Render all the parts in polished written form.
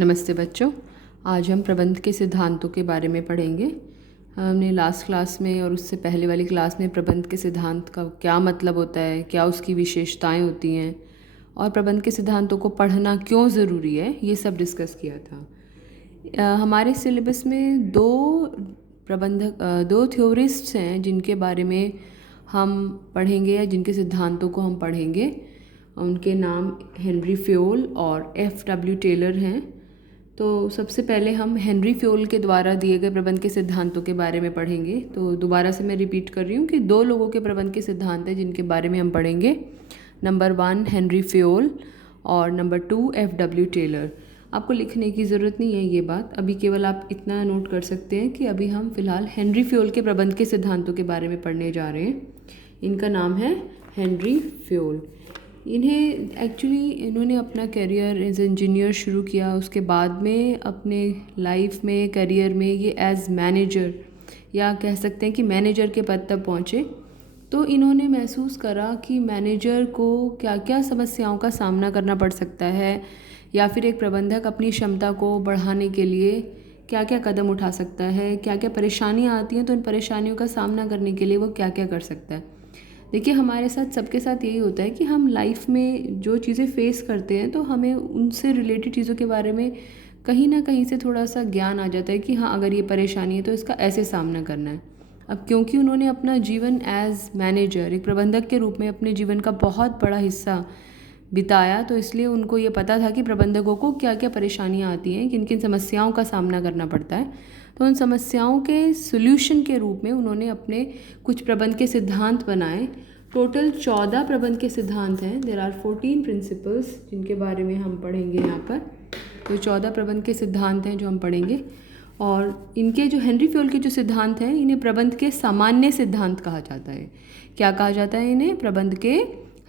नमस्ते बच्चों। आज हम प्रबंध के सिद्धांतों के बारे में पढ़ेंगे। हमने लास्ट क्लास में और उससे पहले वाली क्लास में प्रबंध के सिद्धांत का क्या मतलब होता है, क्या उसकी विशेषताएं होती हैं और प्रबंध के सिद्धांतों को पढ़ना क्यों ज़रूरी है, ये सब डिस्कस किया था। हमारे सिलेबस में दो थ्योरिस्ट्स हैं जिनके बारे में हम पढ़ेंगे या जिनके सिद्धांतों को हम पढ़ेंगे। उनके नाम हेनरी फ्योल और F.W. टेलर हैं। तो सबसे पहले हम हेनरी फ्योल के द्वारा दिए गए प्रबंध के सिद्धांतों के बारे में पढ़ेंगे। तो दोबारा से मैं रिपीट कर रही हूँ कि दो लोगों के प्रबंध के सिद्धांत हैं जिनके बारे में हम पढ़ेंगे। नंबर 1 हेनरी फ्योल और नंबर 2 F.W. टेलर। आपको लिखने की ज़रूरत नहीं है ये बात, अभी केवल आप इतना नोट कर सकते हैं कि अभी हम फ़िलहाल हेनरी फ्योल के प्रबंध के सिद्धांतों के बारे में पढ़ने जा रहे हैं। इनका नाम है हेनरी फ्योल। इन्होंने अपना करियर एज इंजीनियर शुरू किया। उसके बाद में अपने लाइफ में करियर में ये एज मैनेजर या कह सकते हैं कि मैनेजर के पद तक पहुँचे। तो इन्होंने महसूस करा कि मैनेजर को क्या क्या समस्याओं का सामना करना पड़ सकता है या फिर एक प्रबंधक अपनी क्षमता को बढ़ाने के लिए क्या क्या कदम उठा सकता है, क्या क्या परेशानियाँ आती हैं तो उन परेशानियों का सामना करने के लिए वो क्या क्या कर सकता है। देखिए, हमारे साथ सबके साथ यही होता है कि हम लाइफ में जो चीज़ें फेस करते हैं तो हमें उनसे रिलेटेड चीज़ों के बारे में कहीं ना कहीं से थोड़ा सा ज्ञान आ जाता है कि हाँ, अगर ये परेशानी है तो इसका ऐसे सामना करना है। अब क्योंकि उन्होंने अपना जीवन एज मैनेजर, एक प्रबंधक के रूप में अपने जीवन का बहुत बड़ा हिस्सा बिताया, तो इसलिए उनको ये पता था कि प्रबंधकों को क्या क्या परेशानियाँ आती हैं, किन किन समस्याओं का सामना करना पड़ता है। तो उन समस्याओं के सॉल्यूशन के रूप में उन्होंने अपने कुछ प्रबंध के सिद्धांत बनाए। टोटल 14 प्रबंध के सिद्धांत हैं। देयर आर 14 प्रिंसिपल्स जिनके बारे में हम पढ़ेंगे यहाँ पर। तो 14 प्रबंध के सिद्धांत हैं जो हम पढ़ेंगे। और इनके जो हेनरी फ्योल के जो सिद्धांत हैं, इन्हें प्रबंध के सामान्य सिद्धांत कहा जाता है। क्या कहा जाता है इन्हें? प्रबंध के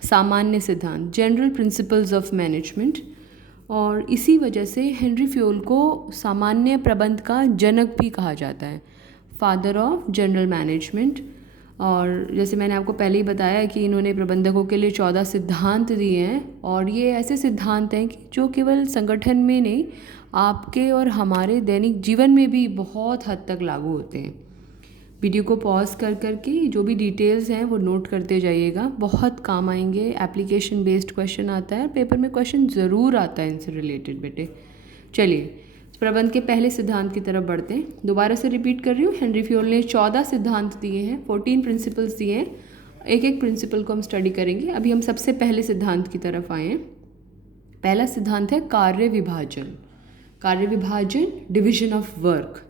सामान्य सिद्धांत, जनरल प्रिंसिपल्स ऑफ मैनेजमेंट। और इसी वजह से हेनरी फ्योल को सामान्य प्रबंध का जनक भी कहा जाता है, फादर ऑफ जनरल मैनेजमेंट। और जैसे मैंने आपको पहले ही बताया कि इन्होंने प्रबंधकों के लिए 14 सिद्धांत दिए हैं और ये ऐसे सिद्धांत हैं कि जो केवल संगठन में नहीं, आपके और हमारे दैनिक जीवन में भी बहुत हद तक लागू होते हैं। वीडियो को पॉज कर करके जो भी डिटेल्स हैं वो नोट करते जाइएगा, बहुत काम आएंगे। एप्लीकेशन बेस्ड क्वेश्चन आता है, पेपर में क्वेश्चन ज़रूर आता है इनसे रिलेटेड बेटे। चलिए प्रबंध के पहले सिद्धांत की तरफ बढ़ते हैं। दोबारा से रिपीट कर रही हूँ, हेनरी फ्योल ने 14 सिद्धांत दिए हैं, 14 प्रिंसिपल्स दिए हैं। एक एक प्रिंसिपल को हम स्टडी करेंगे। अभी हम सबसे पहले सिद्धांत की तरफ आए हैं। पहला सिद्धांत है कार्य विभाजन। कार्य विभाजन, डिविजन ऑफ वर्क।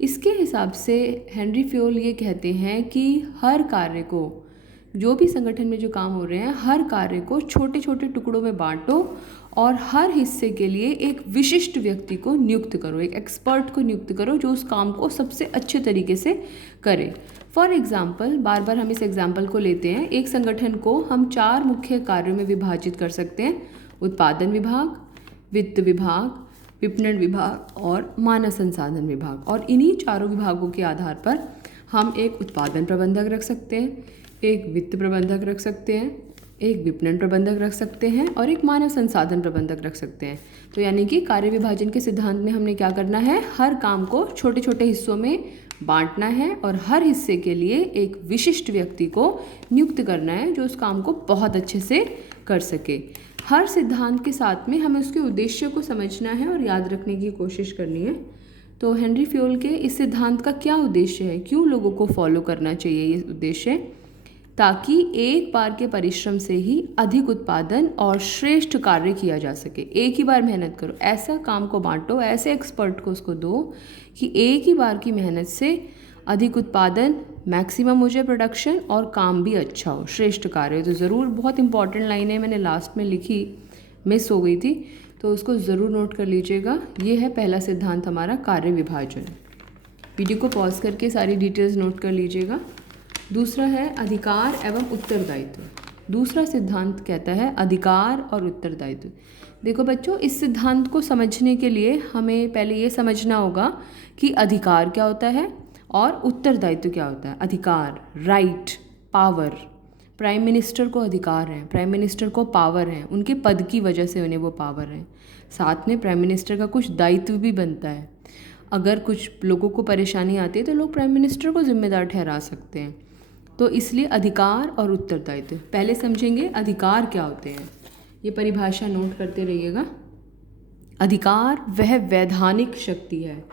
इसके हिसाब से हेनरी फ्योल ये कहते हैं कि हर कार्य को, जो भी संगठन में जो काम हो रहे हैं, हर कार्य को छोटे छोटे टुकड़ों में बांटो और हर हिस्से के लिए एक विशिष्ट व्यक्ति को नियुक्त करो, एक एक्सपर्ट को नियुक्त करो जो उस काम को सबसे अच्छे तरीके से करे। फॉर एग्जाम्पल, बार बार हम इस एग्जाम्पल को लेते हैं। एक संगठन को हम 4 मुख्य कार्यों में विभाजित कर सकते हैं: उत्पादन विभाग, वित्त विभाग, विपणन विभाग और मानव संसाधन विभाग। और इन्हीं चारों विभागों के आधार पर हम एक उत्पादन प्रबंधक रख सकते हैं, एक वित्त प्रबंधक रख सकते हैं, एक विपणन प्रबंधक रख सकते हैं और एक मानव संसाधन प्रबंधक रख सकते हैं। तो यानी कि कार्य विभाजन के सिद्धांत में हमने क्या करना है, हर काम को छोटे छोटे हिस्सों में बांटना है और हर हिस्से के लिए एक विशिष्ट व्यक्ति को नियुक्त करना है जो उस काम को बहुत अच्छे से कर सके। हर सिद्धांत के साथ में हमें उसके उद्देश्य को समझना है और याद रखने की कोशिश करनी है। तो हेनरी फ्योल के इस सिद्धांत का क्या उद्देश्य है, क्यों लोगों को फॉलो करना चाहिए ये उद्देश्य? ताकि एक बार के परिश्रम से ही अधिक उत्पादन और श्रेष्ठ कार्य किया जा सके। एक ही बार मेहनत करो, ऐसा काम को बांटो, ऐसे एक्सपर्ट को उसको दो कि एक ही बार की मेहनत से अधिक उत्पादन, मैक्सिमम हो जाए प्रोडक्शन और काम भी अच्छा हो, श्रेष्ठ कार्य हो। तो ज़रूर, बहुत इंपॉर्टेंट लाइन है, मैंने लास्ट में लिखी, मिस हो गई थी, तो उसको ज़रूर नोट कर लीजिएगा। ये है पहला सिद्धांत हमारा, कार्य विभाजन। वीडियो को पॉज करके सारी डिटेल्स नोट कर लीजिएगा। दूसरा है अधिकार एवं उत्तरदायित्व। दूसरा सिद्धांत कहता है अधिकार और उत्तरदायित्व। देखो बच्चों, इस सिद्धांत को समझने के लिए हमें पहले ये समझना होगा कि अधिकार क्या होता है और उत्तरदायित्व क्या होता है। अधिकार, राइट, पावर। प्राइम मिनिस्टर को अधिकार है, प्राइम मिनिस्टर को पावर है, उनके पद की वजह से उन्हें वो पावर है। साथ में प्राइम मिनिस्टर का कुछ दायित्व भी बनता है। अगर कुछ लोगों को परेशानी आती है तो लोग प्राइम मिनिस्टर को जिम्मेदार ठहरा सकते हैं। तो इसलिए अधिकार और उत्तरदायित्व पहले समझेंगे। अधिकार क्या होते हैं, ये परिभाषा नोट करते रहिएगा। अधिकार वह वैधानिक शक्ति है।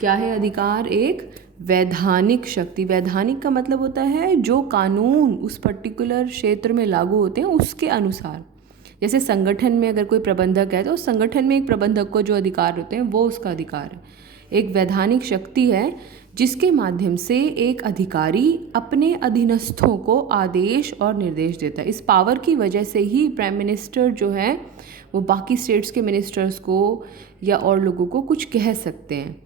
क्या है अधिकार? एक वैधानिक शक्ति। वैधानिक का मतलब होता है जो कानून उस पर्टिकुलर क्षेत्र में लागू होते हैं उसके अनुसार। जैसे संगठन में अगर कोई प्रबंधक है तो उस संगठन में एक प्रबंधक को जो अधिकार होते हैं वो उसका अधिकार है। एक वैधानिक शक्ति है जिसके माध्यम से एक अधिकारी अपने अधीनस्थों को आदेश और निर्देश देता है। इस पावर की वजह से ही प्राइम मिनिस्टर जो है वो बाकी स्टेट्स के मिनिस्टर्स को या और लोगों को कुछ कह सकते हैं।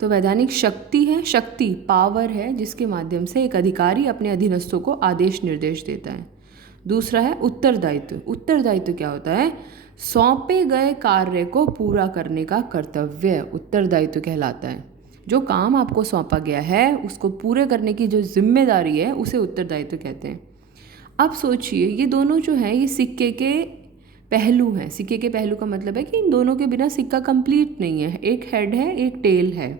तो वैधानिक शक्ति है, शक्ति पावर है जिसके माध्यम से एक अधिकारी अपने अधीनस्थों को आदेश निर्देश देता है। दूसरा है उत्तरदायित्व। उत्तरदायित्व क्या होता है? सौंपे गए कार्य को पूरा करने का कर्तव्य उत्तरदायित्व कहलाता है। जो काम आपको सौंपा गया है उसको पूरे करने की जो जिम्मेदारी है उसे उत्तरदायित्व कहते हैं। अब सोचिए ये दोनों जो है ये सिक्के के पहलू हैं। सिक्के के पहलू का मतलब है कि इन दोनों के बिना सिक्का कंप्लीट नहीं है। एक हेड है, एक टेल है।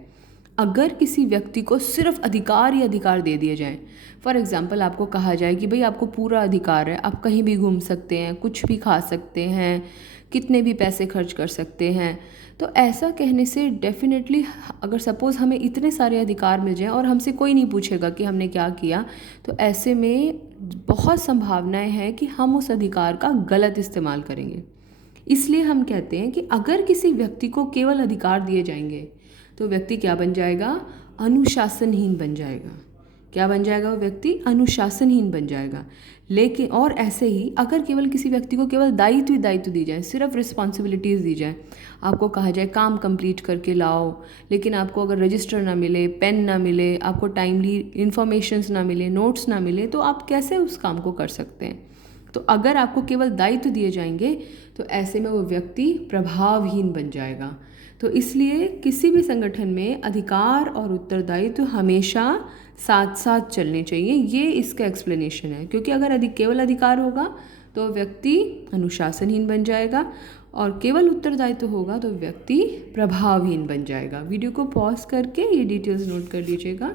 अगर किसी व्यक्ति को सिर्फ अधिकार ही अधिकार दे दिए जाएं, फॉर एग्जांपल आपको कहा जाए कि भाई आपको पूरा अधिकार है, आप कहीं भी घूम सकते हैं, कुछ भी खा सकते हैं, कितने भी पैसे खर्च कर सकते हैं, तो ऐसा कहने से डेफिनेटली अगर सपोज़ हमें इतने सारे अधिकार मिल जाएं और हमसे कोई नहीं पूछेगा कि हमने क्या किया, तो ऐसे में बहुत संभावनाएं हैं कि हम उस अधिकार का गलत इस्तेमाल करेंगे। इसलिए हम कहते हैं कि अगर किसी व्यक्ति को केवल अधिकार दिए जाएंगे तो व्यक्ति क्या बन जाएगा? अनुशासनहीन बन जाएगा। क्या बन जाएगा? वो व्यक्ति अनुशासनहीन बन जाएगा। लेकिन और ऐसे ही अगर केवल किसी व्यक्ति को केवल दायित्व दी जाए, सिर्फ रिस्पॉन्सिबिलिटीज़ दी जाए, आपको कहा जाए काम कंप्लीट करके लाओ, लेकिन आपको अगर रजिस्टर ना मिले, पेन ना मिले, आपको टाइमली इन्फॉर्मेशंस ना मिले, नोट्स ना मिले, तो आप कैसे उस काम को कर सकते हैं? तो अगर आपको केवल दायित्व दिए जाएंगे तो ऐसे में वो व्यक्ति प्रभावहीन बन जाएगा। तो इसलिए किसी भी संगठन में अधिकार और उत्तरदायित्व हमेशा साथ साथ चलने चाहिए। ये इसका एक्सप्लेनेशन है। क्योंकि अगर केवल अधिकार होगा तो व्यक्ति अनुशासनहीन बन जाएगा और केवल उत्तरदायित्व होगा तो व्यक्ति प्रभावहीन बन जाएगा। वीडियो को पॉज करके ये डिटेल्स नोट कर लीजिएगा।